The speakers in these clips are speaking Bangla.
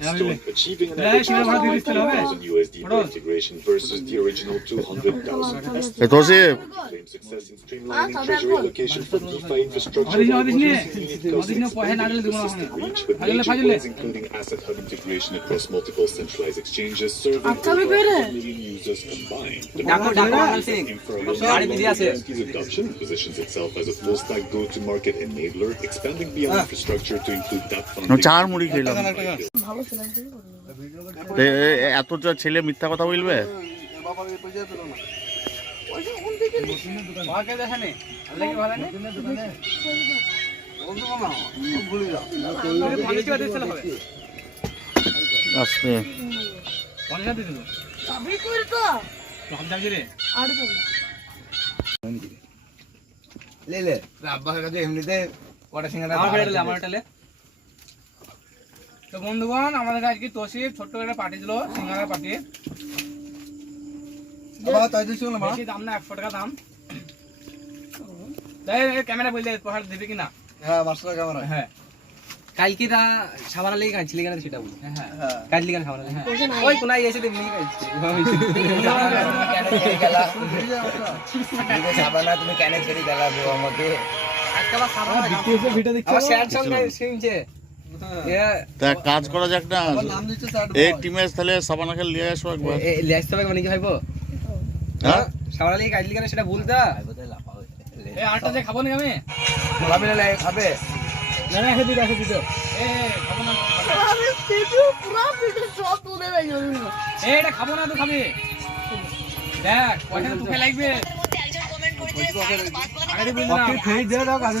Blackstone achieving an average of this till, okay? 50,000 USD per integration versus the original 200,000. এ Toshif Claim success in streamlining treasury allocation for DeFi infrastructure. Audition, while reducing unit costs and পয়সা না দিলে দিব না expanding ecosystem reach with major plans including asset hub integration across multiple centralized exchanges serving আচ্ছা, over 1 million users combined. The ডাকো, market ডাকো, leader আনন্দ সিং। Infra গাড়ি বিজি আছে। Zelensky's adoption positions itself as a full-stack go-to-market enabler, expanding beyond infrastructure to include that funding. চার মুড়ি খেলাম ভালো ছিলাম এ, এ, এ, এত যা ছেলে মিথ্যা কথা বলবে? আসবে। লে লে। আব্বাসের কাছে এমনিতে কটা সিঙ্গারা আমার পেটে আমার তো বন্ধুগণ আমাদের আজকে তোষিফ ছোট্ট একটা পার্টি দিল সিঙ্গারা বেশি দাম না একশো টাকা দাম। ক্যামেরা বললে পাহাড় দেবে কিনা? হ্যাঁ মাস্টার ক্যামেরা হ্যাঁ। কালকে তা সাবানা লেগে কাঁদছিলি কেন সেটা বল। হ্যাঁ হ্যাঁ। কাঁদলি কেন সাবানা লেগে। ওই কোনায় এসে তেমনি সাবানা তুমি কেন ছেড়ে গেলা আমাকে শুনছে তা কাজ করা যাক না। এই টিমে তাহলে সাবানাকে নিয়ে আসো একবার। লেস তবে মানে কি ভাইবো হ্যাঁ? সাবানা লেগে কাঁদলি কেন সেটা বলতা এই আটটা যে খাব না আমি? খাবে না খাবে। না না খেতে দিতে খেতে দিতে এ খাব না আরে ভিডিও পুরো ভিডিও সব তুলে বেরিয়ে এ এটা খাব না তুই খাবি। দেখ পয়সা তোকে লাগবে। দাও কাজে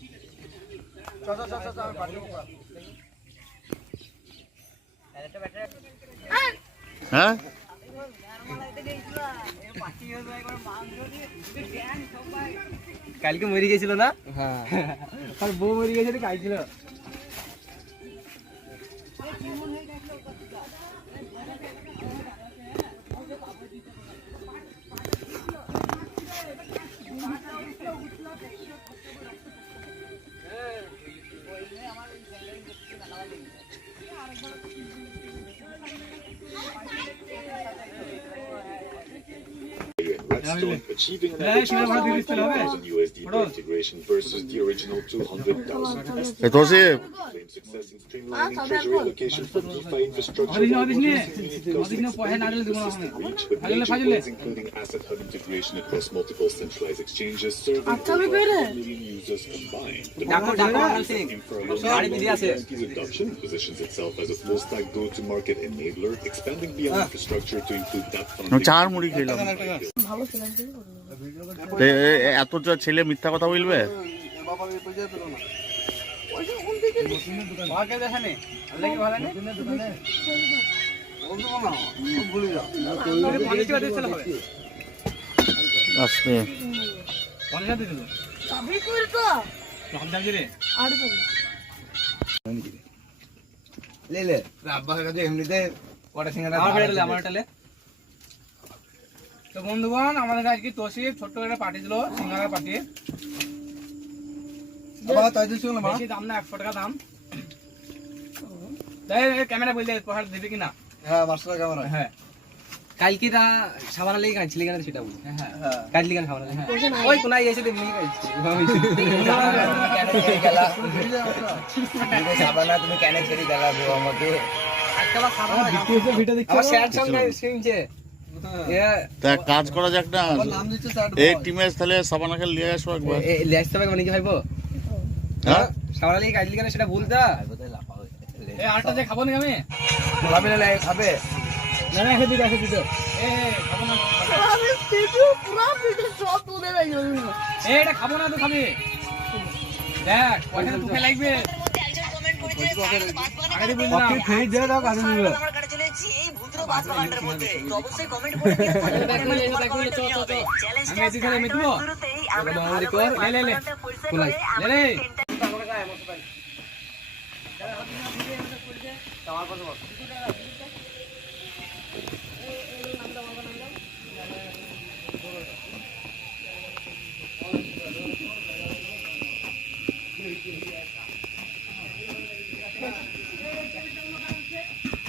হ্যাঁ? কালকে মরে গেছিল না? হ্যাঁ। বউ মরে গেছিল কাঁদছিল Blackstone achieving an average of this till, okay? 50,000 USD Hold per on. integration versus the original 200,000. A Toshif Claim success in streamlining treasury allocation for DeFi infrastructure. While reducing costs reach with major plans including asset hub integration across multiple centralized exchanges serving আচ্ছা, over 1 million users combined. The ডাকো, market ডাকো, leader আনন্দ সিং। Infra গাড়ি বিজি আছে। Zelensky's adoption positions itself as a full-stack go-to-market enabler, expanding beyond infrastructure to include that funding. চার মুড়ি খেলাম ভালো ছিলাম এ, এ, এ, এত যা ছেলে মিথ্যা কথা বলবে? আসবে। লে লে। আব্বাসের কাছে এমনিতে কটা সিঙ্গারা আমার পেটে তো বন্ধুগণ আমাদের আজকে তোষিফ ছোট্ট একটা পার্টি দিল সিঙ্গারা বেশি দাম না একশো টাকা দাম। ক্যামেরা বললে পাহাড় দেবে কিনা? হ্যাঁ ক্যামেরা। হ্যাঁ। কালকে তা সাবানা লেগে কাঁদছিলি কেন সেটা বল। হ্যাঁ হ্যাঁ। কাঁদলি কেন সাবানা লেগে পয়সা নাই? ওই কোনায় এসে তেমনি সাবানা তুমি কেন ছেড়ে গেলা গো আমাকে? শুনছে তা কাজ করা যাক না। এই টিমে তাহলে সাবানাকে নিয়ে আসো একবার। লেস তবে মানে কি ভাইবো হ্যাঁ? সাবানা লেগে কাঁদলি কেন সেটা বলতা এই আটটা যে খাব না আমি? খাবে না লাগে খাবে। না না খেতে দিতে খেতে দিতে এ খাব না আরে ভিডিও সব তুলে বেরিয়ে এ এটা খাব না তুই খাবি। দেখ পয়সা তোকে লাগবে। আগে দিয়ে বললাম। খেয়ে দাও কাজে দিবে বাস বাগানটার মধ্যে তো অবশ্যই কমেন্ট করে দিও। চ্যালেঞ্জটা মেটবো। হওয়ার শুরুতেই আমরা ভালো করে লে, লে, লে। করে লে, আমরা লে। তিনটা